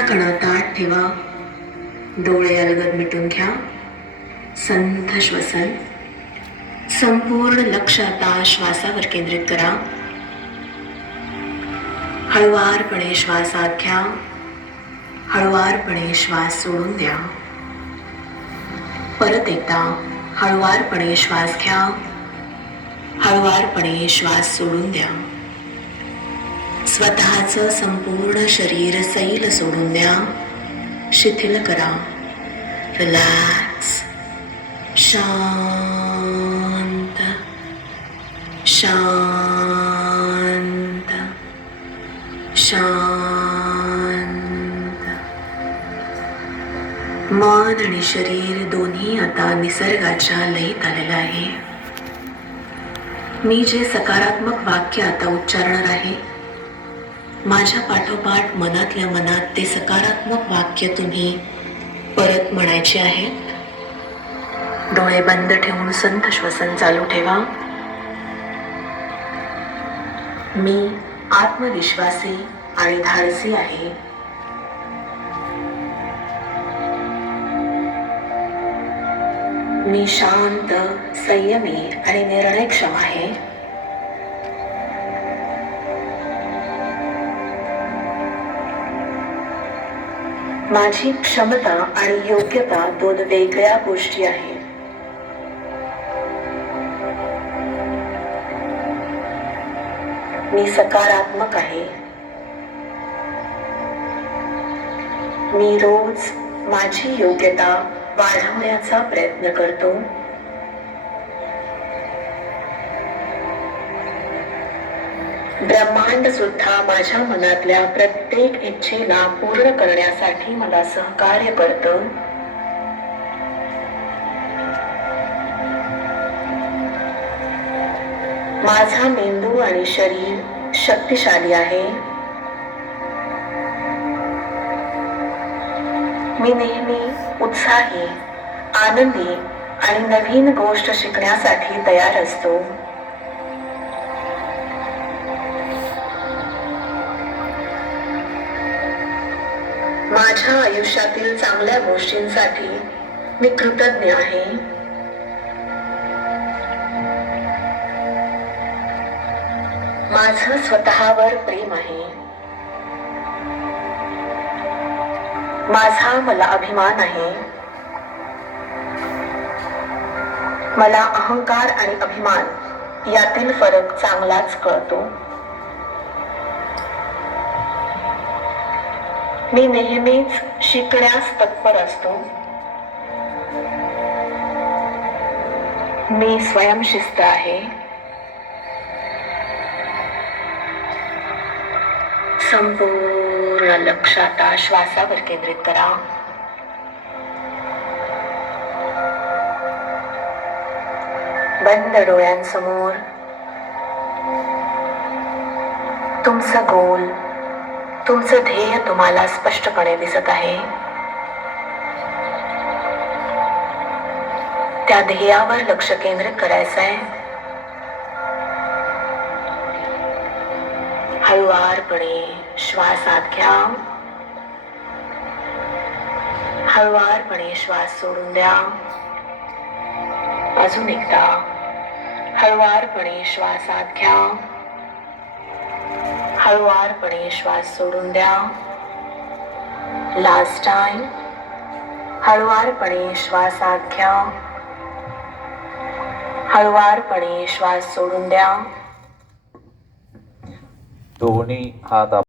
कणं ताट ठेवा, डोळे अलगद मिटून घ्या. संथ श्वसन. संपूर्ण लक्ष आता श्वासावर केंद्रित करा. हळुवारपणे श्वास आत घ्या, हळुवारपणे श्वास सोडून द्या. परत एकदा हळुवारपणे श्वास घ्या, हळुवारपणे श्वास सोडून द्या. स्वतःचं संपूर्ण शरीर सैल सोडून द्या, शिथिल करा. रिलॅक्स. शांत शांत शांत. मन आणि शरीर दोन्ही आता निसर्गाच्या लयीत आलेलं आहे. मी जे सकारात्मक वाक्य आता उच्चारणार आहे, माझ्या पाठोपाठ मनातल्या मनात ते सकारात्मक वाक्य तुम्ही परत म्हणायचे आहेत. डोळे बंद ठेवून संथ श्वसन चालू ठेवा. मी आत्मविश्वासी आणि धाडसी आहे. मी शांत, संयमी आणि निर्णयक्षम आहे. माझी क्षमता आणि योग्यता दोन वेगळ्या गोष्टी आहेत. मी सकारात्मक आहे. मी रोज माझी योग्यता वाढवण्याचा प्रयत्न करतो. ब्रह्मांड सुद्धा माझ्या मनातल्या प्रत्येक इच्छेला पूर्ण करण्यासाठी मला सहकार्य करतं. माझा मेंदू आणि शरीर शक्तिशाली आहे. मी नेहमी उत्साही, आनंदी आणि नवीन गोष्ट शिकण्यासाठी तयार असतो. माझ्या आयुष्यातील चांगल्या गोष्टींसाठी मी कृतज्ञ आहे. माझं स्वतःवर प्रेम आहे. माझा मला अभिमान आहे. मला अहंकार आणि अभिमान यातील फरक चांगलाच कळतो. मी नेहमीच शिकण्यास तत्पर असतो. मी स्वयंशिस्त आहे. संपूर्ण लक्ष आता श्वासावर केंद्रित करा. बंद डोळ्यांसमोर तुमचं गोल, तुमचं ध्येय तुम्हाला स्पष्टपणे दिसत आहे. त्या ध्येयावर लक्ष केंद्रित करायचं आहे. हळुवारपणे श्वास आत घ्या, हळुवारपणे श्वास सोडून द्या. अजून एकदा हळुवारपणे श्वास आत घ्या, हळुवारपणे श्वास सोडून द्या. Last time. हळुवारपणे श्वास आत घ्या, हळुवारपणे श्वास सोडून द्या. दोन्ही हात